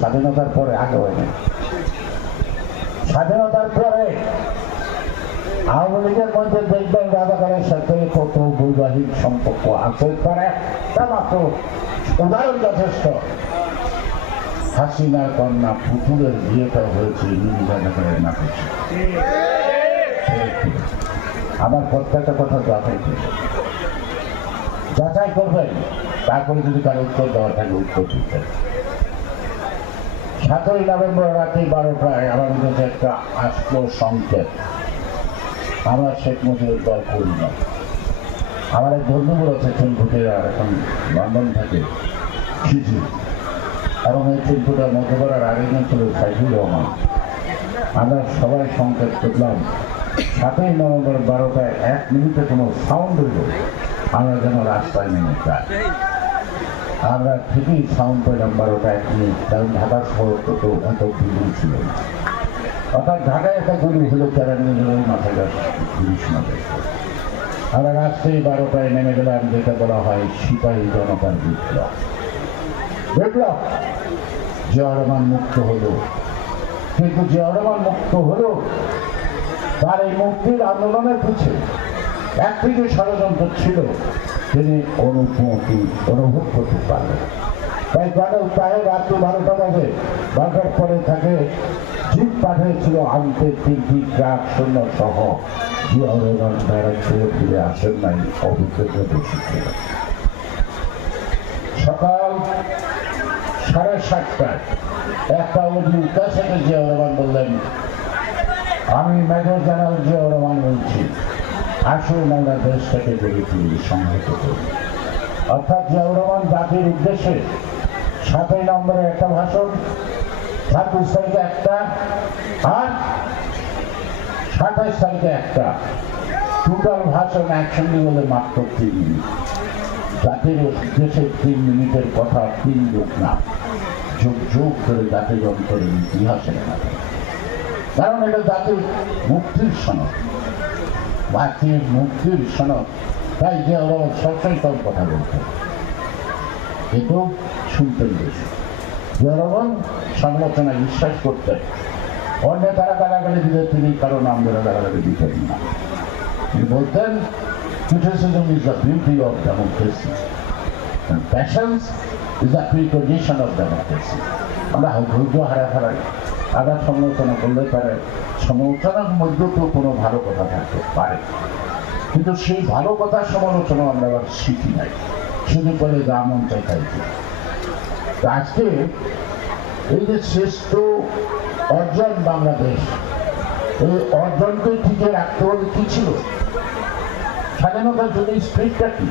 স্বাধীনতার পরে আগে হয়নি। স্বাধীনতার পরে আওয়ামী লীগের মধ্যে দেখবেন রাজাকারের সাথে কত বৈবাহিক সম্পর্ক আছে। তার একটা মাত্র উদাহরণ যথেষ্ট। হাসিনার কন্যা পুতুলের বিয়েটা হয়েছে আমার প্রত্যেকটা কথা যাচাই যাচাই করবেন তারপরে যদি কারও উত্তর দেওয়া থাকে, উত্তর দিতে সাতই নভেম্বর রাতে বারোটায় আমার কাছে একটা আসলো সংকেত আমরা শেখ মুজিবের দল করি না। আমার এক বন্ধু বলেছে চুনফুটের আর এখন লন্ডন থেকে শিশু। এবং এই চুনফুটার মধ্যে করার আরেকজন ছিল সাইফুর রহমান। আমরা সবাই সংকেত করলাম, সাতই নভেম্বর বারোটায় এক মিনিটে কোনো সাউন্ড হইল আমরা যেন রাস্তায় নেমে যাই আমরা ঠিকই সাউন্ড পেলাম, বারোটা এক মিনিট, কারণ ঢাকা শহর তো তো এত বিল্ডিং ছিল অর্থাৎ ঢাকায় একটা গুলি হলো কেরানীর মাথায় পুলিশ মাথায়। আমরা রাত্রি বারোটায় নেমে গেলাম, যেটা বলা হয় সিপাহী জনতার বিপ্লব। বিপ্লব! জিয়া রহমান মুক্ত হলো। কিন্তু জিয়া রহমান মুক্ত হলো, তার এই মুক্তির আন্দোলনের পিছিয়ে একটি যে ষড়যন্ত্র ছিল, তিনি অনুভূতি অনুভব করতে পারলেন। তাই জানো প্রায় রাত্রি বারোটা বাজে বারোটার পরে তাকে জিপ পাঠিয়েছিল আনতে তিনটি ট্রাক শূন্য সহ জিয়া রহমান তারা ছেড়ে ফিরে আসেন নাই অভিজ্ঞতা বেশি ছিল সকাল সাড়ে সাতটায় একটা অবধি সাথে জিয়া রহমান বললেন, আমি মেজর জেনারেল জিয়া রহমান বলছি। আসুন আমরা দেশটাকে গড়ে তুলি সংহত করি অর্থাৎ জিয়াউর জাতির উদ্দেশ্যে সাতই নম্বরে একটা ভাষণ, ছাব্বিশ তারিখে একটা, আর সাতাইশ তারিখে একটা। টোটাল ভাষণ একসঙ্গে বলে মাত্র তিন মিনিট। জাতির উদ্দেশ্যে তিন মিনিটের কথা তিন লোক না, যুগ যুগ ধরে জাতির অন্তরের ইতিহাসের কারণ এটা জাতির মুক্তির সনদ। জাতির মুক্তির সনদ তাই যে ওরা সবসময় কম কথা বলতো কিন্তু শুনতেন বেশি জনগণ সমালোচনায় বিশ্বাস করতেন অন্য তারা গালাগালি দিলে তিনি কারও নাম ধরে গালাগালি দিতেন না তিনি বলতেন is the beauty of democracy and passions is the precondition of democracy. আমরা ধৈর্য হারা হারাই আবার সমালোচনা করলে পারে সমালোচনার মধ্যে তো কোনো ভালো কথা থাকতে পারে। কিন্তু সেই ভালো কথার সমালোচনা আমরা আবার শিখি নাই। শুধু বলে যা মন চাই আজকে এই যে শ্রেষ্ঠ অর্জন বাংলাদেশ, এই অর্জনকে টিকে রাখতে হলে কি ছিল? স্বাধীনতার জন্য স্পিরিটটা কি?